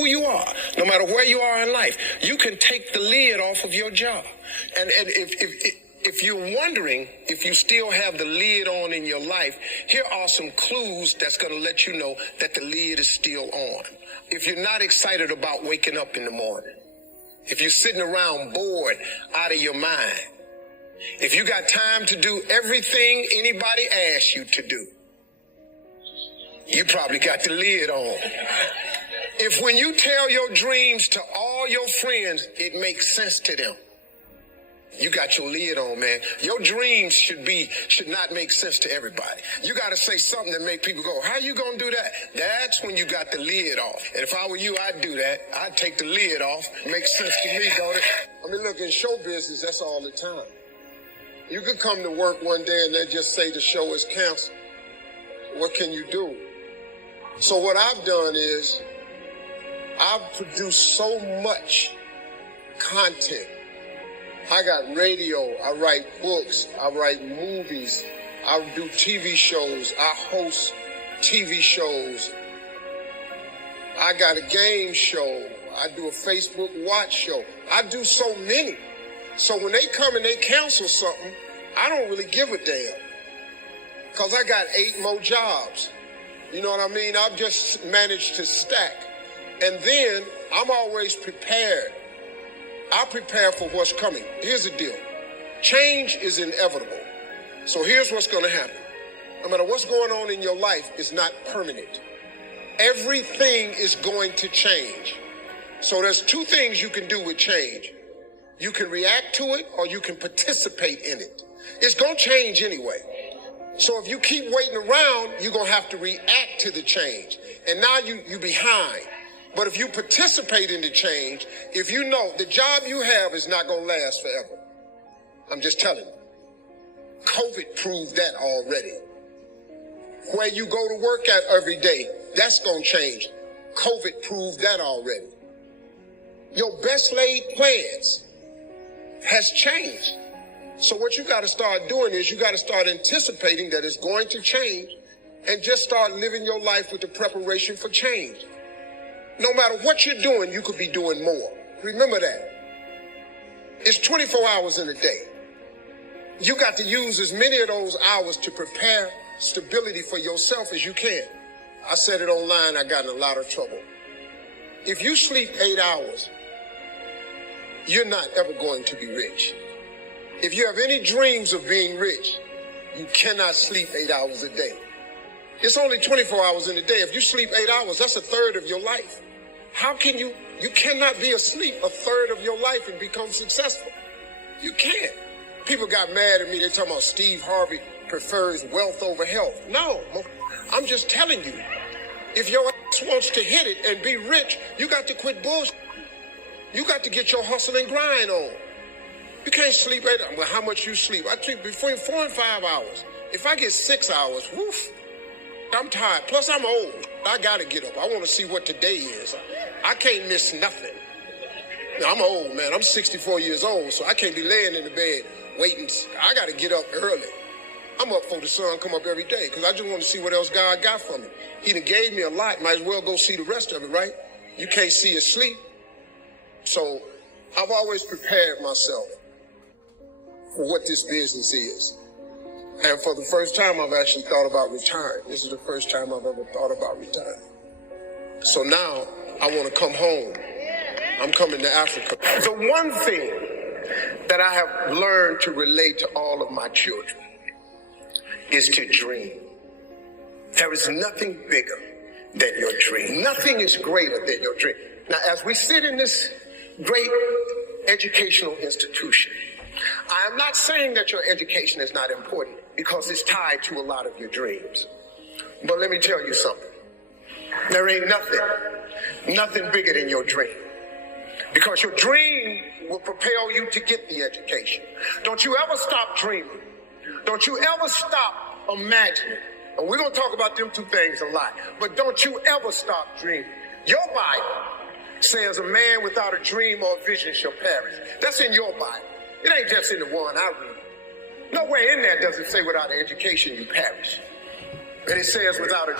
who you are, no matter where you are in life, you can take the lid off of your job. And if you're wondering if you still have the lid on in your life, here are some clues that's going to let you know that the lid is still on. If you're not excited about waking up in the morning, if you're sitting around bored out of your mind, if you got time to do everything anybody asks you to do, you probably got the lid on. If when you tell your dreams to all your friends, it makes sense to them, you got your lid on, man. Your dreams should not make sense to everybody. You got to say something that make people go, how you going to do that? That's when you got the lid off. And if I were you, I'd do that. I'd take the lid off. Makes sense to me, don't it? I mean, look, in show business, that's all the time. You could come to work one day and they just say the show is canceled. What can you do? So what I've done is I've produced so much content. I got radio, I write books, I write movies, I do TV shows, I host TV shows. I got a game show, I do a Facebook watch show. I do so many. So when they come and they cancel something, I don't really give a damn. Because I got 8 more jobs. You know what I mean? I've just managed to stack. And then I'm always prepared. I prepare for what's coming. Here's the deal. Change is inevitable. So here's what's going to happen. No matter what's going on in your life, it's not permanent. Everything is going to change. So there's 2 things you can do with change. You can react to it or you can participate in it. It's going to change anyway. So if you keep waiting around, you're going to have to react to the change. And now you're behind. But if you participate in the change, if you know the job you have is not going to last forever. I'm just telling you. COVID proved that already. Where you go to work at every day, that's going to change. COVID proved that already. Your best laid plans has changed. So what you got to start doing is you got to start anticipating that it's going to change and just start living your life with the preparation for change. No matter what you're doing, you could be doing more. Remember that. It's 24 hours in a day. You got to use as many of those hours to prepare stability for yourself as you can. I said it online, I got in a lot of trouble. If you sleep 8 hours, you're not ever going to be rich. If you have any dreams of being rich, you cannot sleep 8 hours a day. It's only 24 hours in a day. If you sleep 8 hours, that's a third of your life. How can you cannot be asleep a third of your life and become successful. You can't. People got mad at me. They're talking about Steve Harvey prefers wealth over health. No, I'm just telling you. If your ass wants to hit it and be rich, you got to quit bullshit. You got to get your hustle and grind on. You can't sleep 8 hours. Well, how much you sleep? I sleep between 4 and 5 hours. If I get 6 hours, woof, I'm tired. Plus, I'm old. I got to get up. I want to see what today is. I can't miss nothing. Now, I'm old, man. I'm 64 years old, so I can't be laying in the bed waiting. I got to get up early. I'm up before the sun come up every day because I just want to see what else God got for me. He done gave me a lot. Might as well go see the rest of it, right? You can't see it sleep. So I've always prepared myself for what this business is. And for the first time, I've actually thought about retiring. This is the first time I've ever thought about retiring. So now I want to come home. I'm coming to Africa. The one thing that I have learned to relate to all of my children is to dream. There is nothing bigger than your dream. Nothing is greater than your dream. Now, as we sit in this great educational institution, I am not saying that your education is not important because it's tied to a lot of your dreams. But let me tell you something. There ain't nothing bigger than your dream. Because your dream will propel you to get the education. Don't you ever stop dreaming. Don't you ever stop imagining. And we're going to talk about them 2 things a lot. But don't you ever stop dreaming. Your Bible says a man without a dream or a vision shall perish. That's in your Bible. It ain't just in the one I read. Nowhere in there does it say without an education you perish. But it says without a